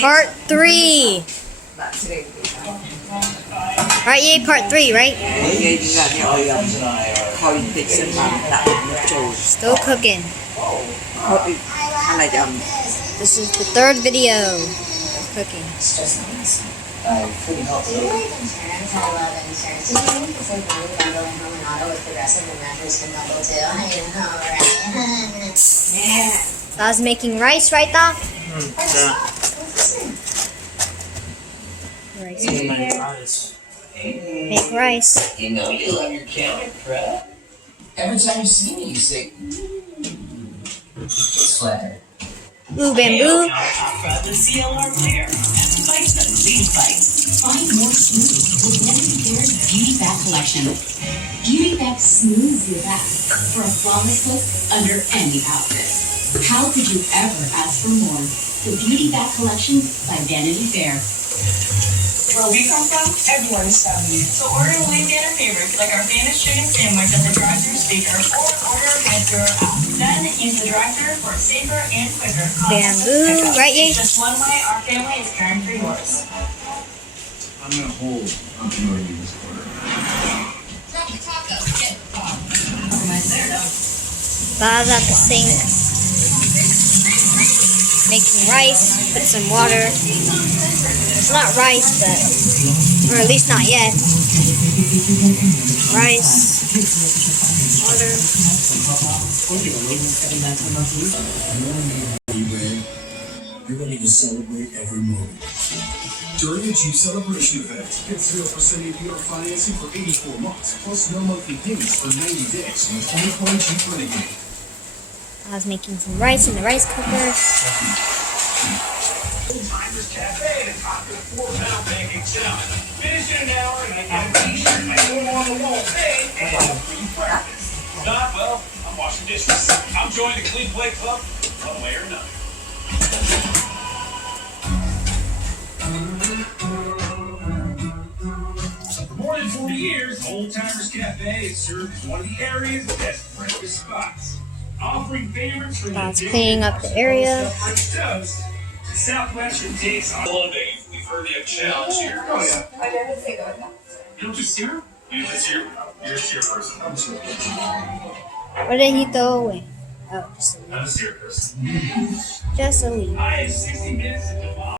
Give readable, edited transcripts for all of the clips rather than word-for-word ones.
Part 3. Right, yay, part 3, right? Still cooking. This is the third video of cooking. Da's making rice, right, Da? Rice. Make rice. You know you love your camera, bro. Every time you see me, you say, it's flat. Ooh, bamboo. The CLR Clear and Vitamin Bites. Find more smooth with Vanity Fair's Beauty Back Collection. Beauty Back smooths your back for a flawless look under any outfit. How could you ever ask for more? The Beauty Back Collection by Vanity Fair. Where we come from, everyone's family. So order Wayne Danner favorites like our Danish chicken sandwich at the drive-thru speaker or order at your app. Then use the drive-thru for safer and quicker. Bamboo, right, yay? Just one way our family is caring for yours. I'm gonna hold continuity this quarter. Drop the taco. Get Da's at the sink. Making rice. Put some water. It's not rice, but, or at least not yet. Rice. Water. You're ready to celebrate every moment. During the Jeep Celebration event, get 0% APR financing for 84 months, plus no monthly payments for 90 days on the 2020 Jeep Renegade. I was making some rice in the rice cooker. Timers Cafe, the popular 4-pound pancake challenge. Finish in an hour and I get a t-shirt, I put on the wall today, and I'll free breakfast. Not well, I'm washing dishes. I'm joining the Clean Plate Club, one way or another. For more than 40 years, Old Timers Cafe has served as one of the area's best breakfast spots. Offering favorites from Da's cleaning up the area. Southwestern takes on holiday. We've heard they have challenge here. Oh yeah. You don't do sear? You do sear? You're a sear person. I'm a sear person. What did he throw away? Oh, just a I'm a leaf. sear person. Just a leaf. I have 60 minutes to demolish.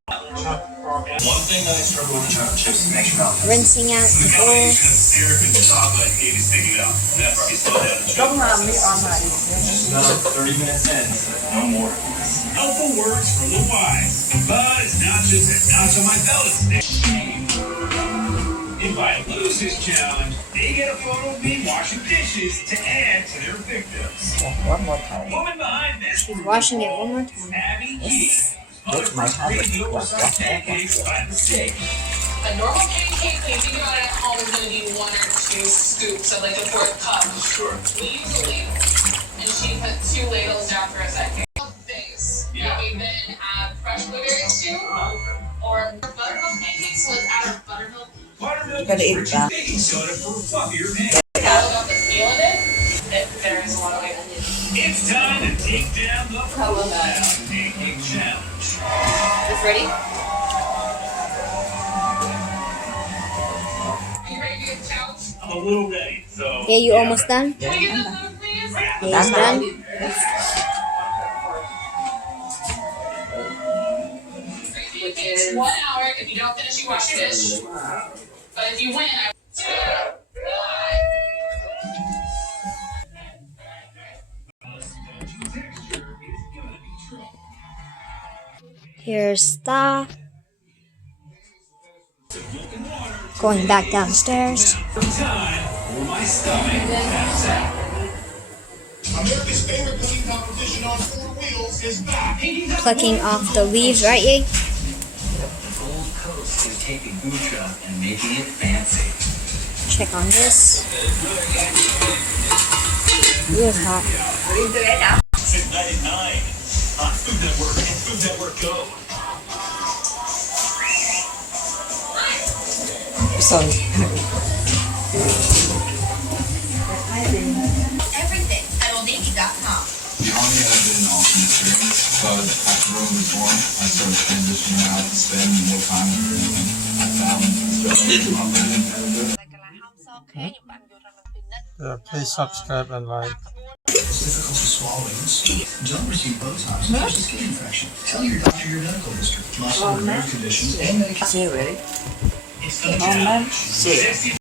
One thing I struggle with chocolate chips is make sure Rinsing out the the bowl. combination of syrup and chocolate is sticking out. That's probably slow down the chips. Just another 30 minutes in, no more. Helpful words from the wise. But it's not just a notch on my belt, it's next game. If I lose this challenge, they get a photo of me washing dishes to add to their victims. One more time. Woman behind this He's washing it one more time. Abby Key. That's my habit. Pancakes by mistake. A normal pancake, if you got it at home, is going to be 1 or 2 scoops of like a 4th cup. Sure. We usually, and she put 2 ladles down for a second. Base. Yeah. We then add fresh blueberries too, or buttermilk pancakes. So let's add our buttermilk. Buttermilk Gotta eat is that. baking soda for fluffier pancakes. Dial up the scale of it. It varies a lot of ways. It's time to take down the I love that. pancake challenge. This ready? Are you ready to get the challenge? I'm a little ready, so. Yeah, you almost done? Can we get the food, please? Yeah, he's done. It takes 1 hour. If you don't finish, you wash your dish. But if you win, I 2, 1. Here's Da. Going back downstairs. Time for my stomach. That's out. America's favorite cooking competition on 4 wheels is back. Plucking off the leaves, right, yay? The Gold Coast is taking Bucha and making it fancy. Check on this. It was hot. Since 99 on Food Network and Food Network Go. Everything at OldNavy.com. army has been an awesome experience, but after Rome was born, I started transitioning out to spend more time with family. I found Yeah, please subscribe and like. Difficulty swallowing, don't receive Botox if there's a skin infection. Tell your doctor your medical history, muscle or nerve conditions, and medication. Say really? It's the Mom, see.